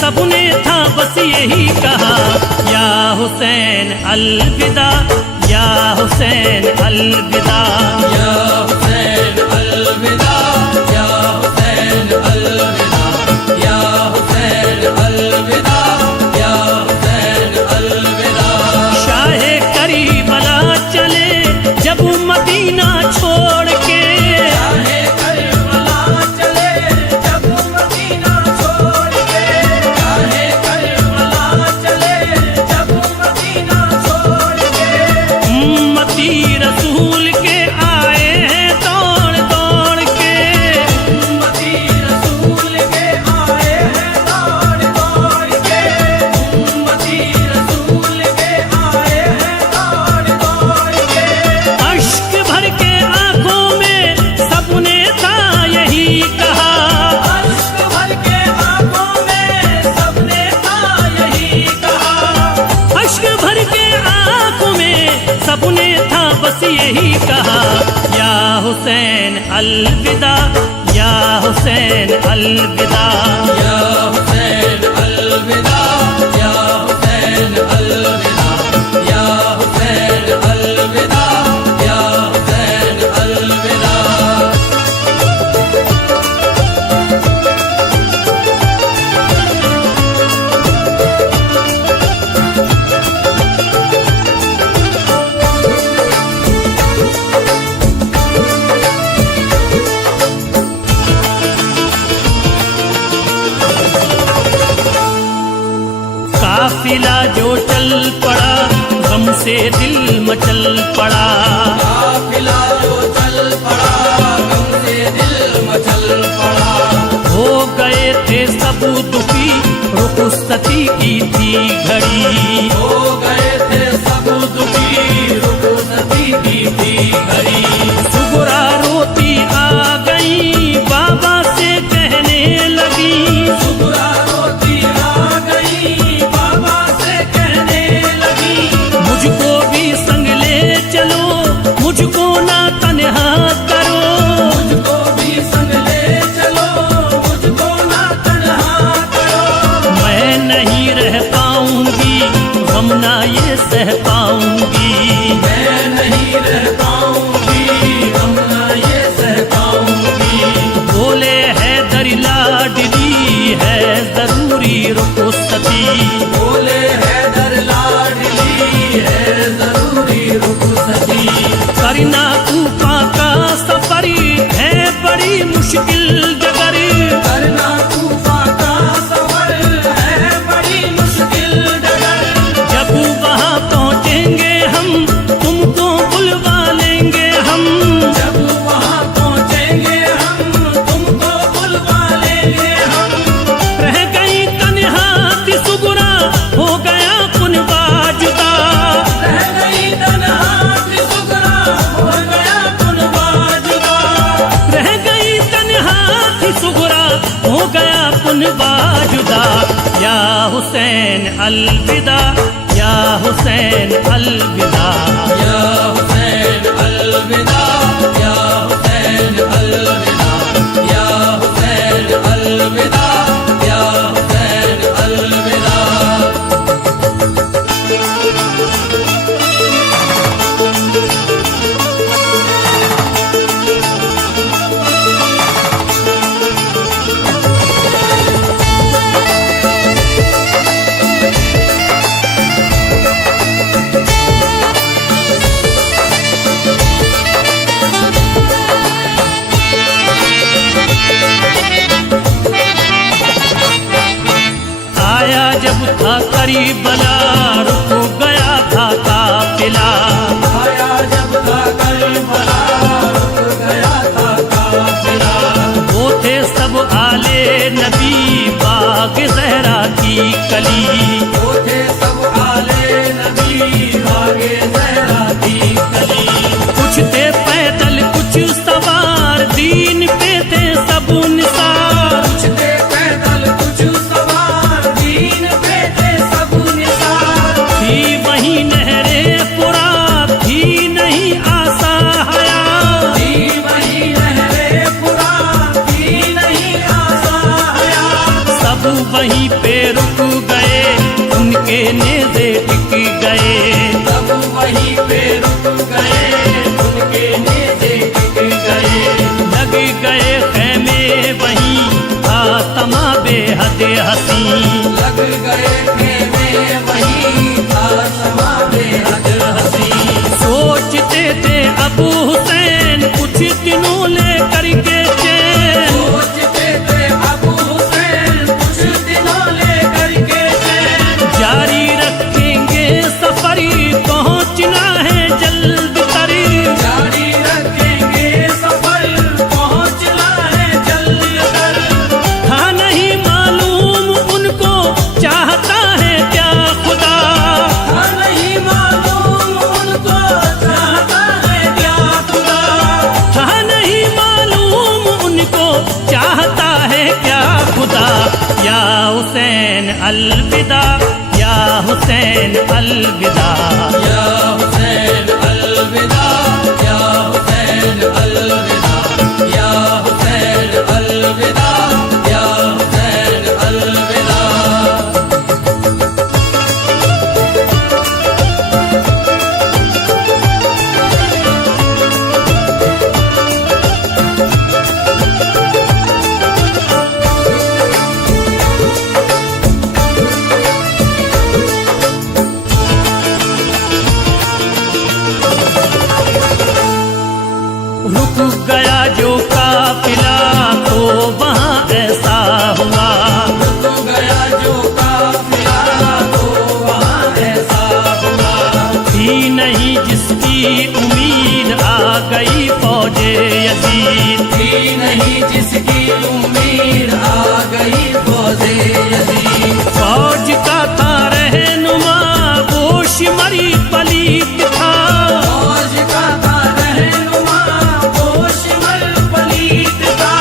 सबने था बस यही कहा, या हुसैन अलविदा, या हुसैन अलविदा, या हुसैन अलविदा, या हुसैन अलविदा, या हुसैन अलविदा, या हुसैन अलविदा। शाहे करीबला चले जब मदीना छोड़ के, शाहे करीबला चले जब मदीना छोड़ के, शाहे करीबला चले जब मदीना छोड़ के। उम्मती रसूल के आए हैं दौड़ दौड़ के, उम्मती रसूल के आए हैं दौड़ दौड़ के, उम्मती रसूल के आए हैं दौड़ दौड़ के। अश्क भर के आंखों में सबने था यही कहा, अश्क भर के आंखों में सबने था यही कहा, अश्क भर के आंखों में सबने था बस यही कहा, या हुसैन अलविदा, या हुसैन अलविदा, या हुसैन अलविदा, या हुसैन अलविदा, या हुसैन अलविदा, या हुसैन अलविदा। काफिला जो चल पड़ा गम से दिल मचल पड़ा, काफिला जो चल पड़ा गम से दिल मचल पड़ा। हो गए थे सब दुखी रुखसती की थी घड़ी, हो गए थे सब दुखी रुखसती की थी घड़ी। सुगरा रोती आ गई बाबा से कहने लगी, सुगरा रोती आ गई बाबा से कहने लगी, मुझको भी संग ले चलो मुझको ना तन्हा करो, मुझको भी संग ले चलो मुझको ना तन्हा करो। मैं नहीं रह पाऊंगी गम ना ये सह पाऊंगी, मैं नहीं रह पाऊंगी गम ना ये सह पाऊंगी। बोले है दर लाडली है जरूरी रुखसती, बोले हैदर लाडली है जरूरी रुखसती। करना कूफा का सफर है बड़ी मुश्किल डगर, करना कूफा का सफर है बड़ी मुश्किल डगर। जब वहाँ पहुँचेंगे हम तुमको बुलवा लेंगे हम, जब वहाँ पहुँचेंगे हम तुमको बुलवा लेंगे हम। रह गई तन्हा थी सुगरा हो गया कुनबा जुदा, रह गई तन्हा थी सुगरा हो गया कुनबा जुदा। रह गई तन्हा थी सुगरा हो गया कुनबा जुदा, या हुसैन अलविदा, या हुसैन अलविदा। या हुसैन अलविदा, या हुसैन अलविदा, या हुसैन अलविदा, या हुसैन अलविदा। आया जब था करीबला, रुक गया था काफिला। आया जब था करबला, रुक गया था काफिला। वो थे सब आले नबी, बाग ज़हरा की कली। वो थे सब आले नबी, बागे ज़हरा की कली। कुछ थे पैदल कुछ सवार, दीन पे थे सब निसार। कुछ थे पैदल कुछ सवार, दीन पे थे सब निसार। थी वहीं नहरे फुरात, थी नहीं आसा हयात। थी वहीं नहरे फुरात, थी नहीं आसा हयात। सब वहीं पे रुक गए, उनके नेज़े टिक गए। सब वहीं पे रुक गए, उनके नेज़े टिक गए। लग गए खैमे वहीं, आतमा बेहद हसी। लग गए खेमे वहीं, आसमां बेहद हसी। सोचते थे अबू हुसैन, कुछ दिनों ले करके चैन। सोचते थे अबू हुसैन, कुछ दिनों ले करके चैन। जारी रखेंगे सफरी, पहुंचना है जल्द तरी। जारी रखेंगे सफर, पहुंचना है जल्द कर। था नहीं मालूम उनको, चाहता है क्या खुदा। था नहीं मालूम उनको, चाहता है क्या खुदा। था नहीं मालूम उनको, चाहता है क्या खुदा। या हुसैन अलविदा, या हुसैन अलविदा। या हुसैन अलविदा, या हुसैन अलविदा, या हुसैन अलविदा, या हुसैन अलविदा। रुक गया जो काफिला, तो वहाँ ऐसा हुआ। रुक गया जो काफिला, तो वहाँ ऐसा हुआ। थी नहीं जिसकी उम्मीद, आ गई फौजे यजीद। थी नहीं जिसकी उम्मीद, आ गई फौजे यजीद। फौज का था रहनुमा, वो शिमरी पलीत था। फौज का था रहनुमा, वो शिमर पलीत था।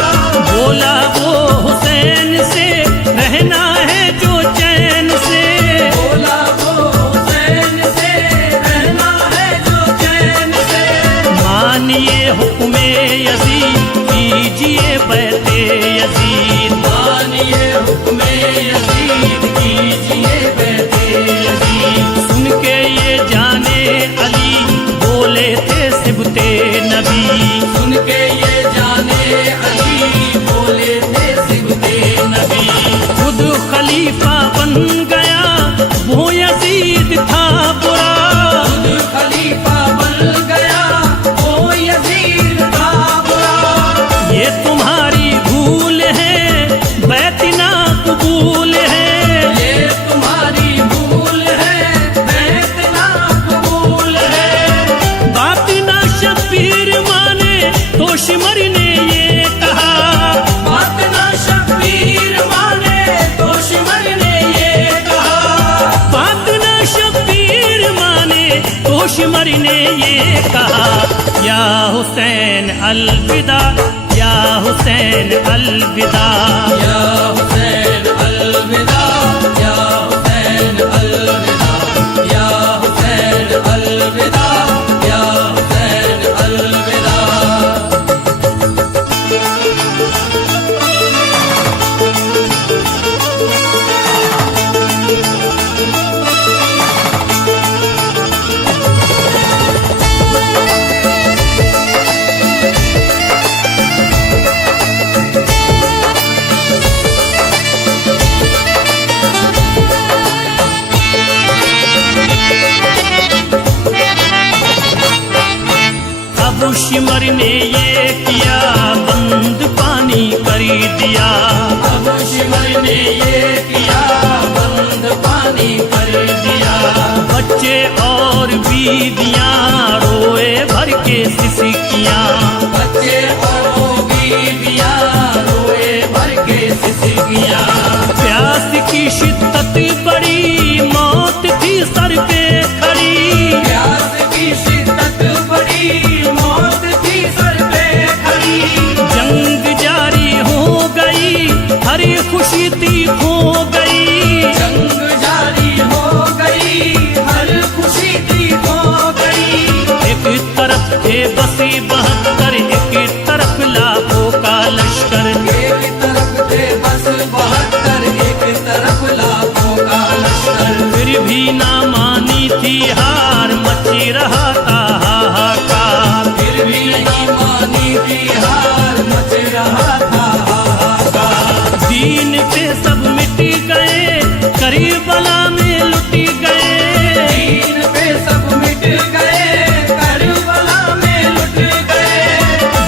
बोला वो हुसैन से, रहना है जो चैन से। बोला वो हुसैन से, रहना है जो चैन से। मानिए हुक्मे यजीद, कीजिए बैते यजीद। मानिए हुक्मे यजीद, कीजिए बैते यजीद। सुन के ये जाने अली, बोले थे सिबते नबी। सुन के ये जाने अली, बोले थे सिबते नबी। खुद खलीफा बन गया, वो यजीद था बुरा। खुद खलीफा बन गया, वो यजीद था बुरा। ये तुम्हारी भूल है, बैत ना कबूल है। ये तुम्हारी भूल है, बैत ना कबूल है। बात ना शब्बीर माने, तो शिमर ने ये कहा। बात ना शब्बीर माने, तो शिमर ने ये कहा। बात ना शब्बीर माने, तो शिमर ने ये कहा। या हुसैन अलविदा, या हुसैन अलविदा। या हुसैन अलविदा, या हुसैन अलविदा, या हुसैन अलविदा। शिमर ने ये किया, बंद पानी कर दिया। अबू शिमर ने ये किया, बंद पानी कर दिया। बच्चे और बीवियां रोए भर के सिसकियां, बच्चे और बीवियां रोए भर के सिसकियां। प्यास की शिद्दत बड़ी, मौत थी सर पे खड़ी। प्यास की शिद्दत बड़ी, मौत थी सर पे खड़ी। जंग जारी हो गई, हर खुशी थी खो गई। जंग जारी हो गई, हर खुशी थी खो गई। एक तरफ थे बसी 72, एक तरफ लाखों का लश्कर। एक तरफ थे बस 72, एक तरफ लाखों का लश्कर। फिर भी ना मानी थी हार, मची रहा था हाहाकार। फिर भी नहीं मानी थी हार, मच रहा था हाहाकार। दीन पे सब मिट गए, करबला में लुट गए। दीन पे सब मिट गए, करबला में लुट गए।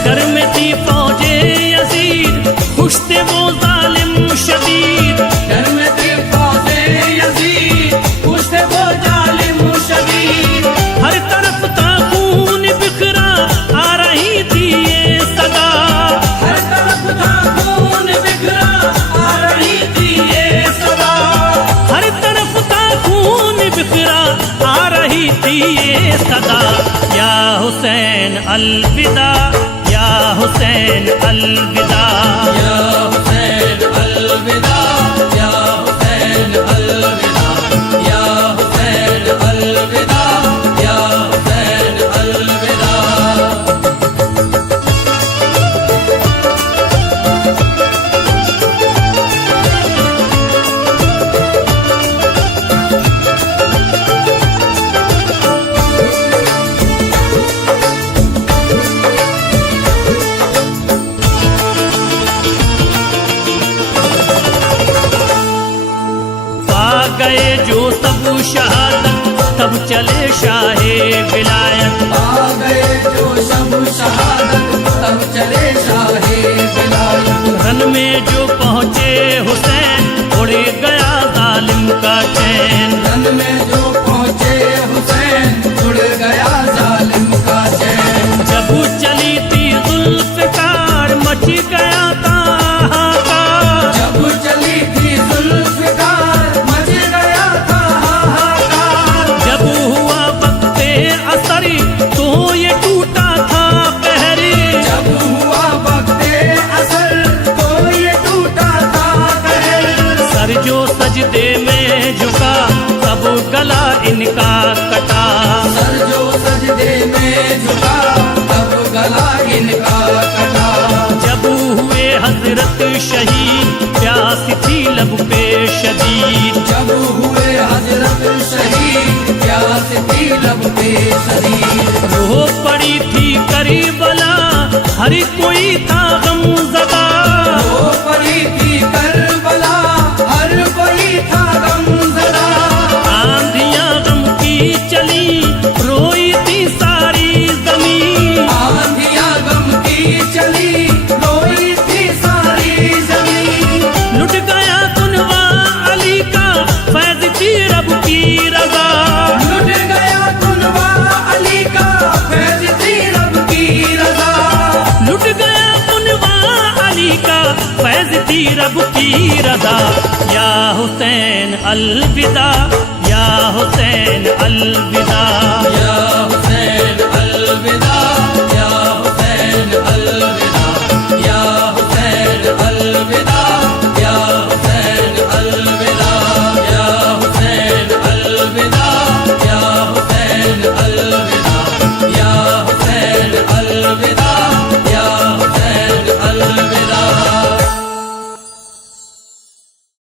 डर में थी फौजे यजीद, खुश थे वो जालिम शदीद। डर में थी फौजे यजीद, खुश थे वो जालिम शदीद। हर तरफ था खून बिखरा, आ रही थी ये सदा। हर तरफ था खून बिखरा, आ रही थी ये सदा। हर तरफ था खून बिखरा, आ रही थी ये सदा। या हुसैन अलविदा, या हुसैन अलविदा। या हुसैन अलविदा, या हुसैन अलविदा। या हुसैन अलविदा, या हुसैन अलविदा। पा गए जो सब शहादत, तब चले शाहे विलायत। आ गए जो सब शहादत, तब चले शाहे विलायत। रन में जो पहुँचे हुसैन, उड़ गया जालिम का चैन। रन में जो पहुँचे हुसैन, उड़ गया जालिम का चैन। जब चली थी जुल्फ़िकार, मच गया था हाहाकार। जब चली थी जुल्फ़िकार, मच गया था हाहाकार। जब हुआ वक्ते असरी, तो ये टूटा था कहरी। जब हुआ वक्ते असर, तो ये टूटा था कहर। सर जो सजदे में झुका, तब गला इनका कटा। सर जो सजदे में झुका, तब गला इनका कटा। जब हुए हजरत शहीद, प्यास थी लब पे शदीद। जब हुए हजरत शहीद, प्यास थी लब पे शदीद। रो पड़ी थी करबला, हर कोई था गमज़दा। रो पड़ी थी करबला, हर कोई था गमज़दा। आंधियां गम की चली, रोई थी सारी जमीन। आंधियां गम की चली, रोई थी सारी जमीन। लुट गया कुनवा अली का, फैज़ थी रब की रज़ा। लुट गया कुनवा अली का, फैज़ थी रब की रज़ा। लुट गया कुनवा अली का, फैज़ थी रब की रज़ा। या हुसैन अलविदा, या हुसैन अलविदा। या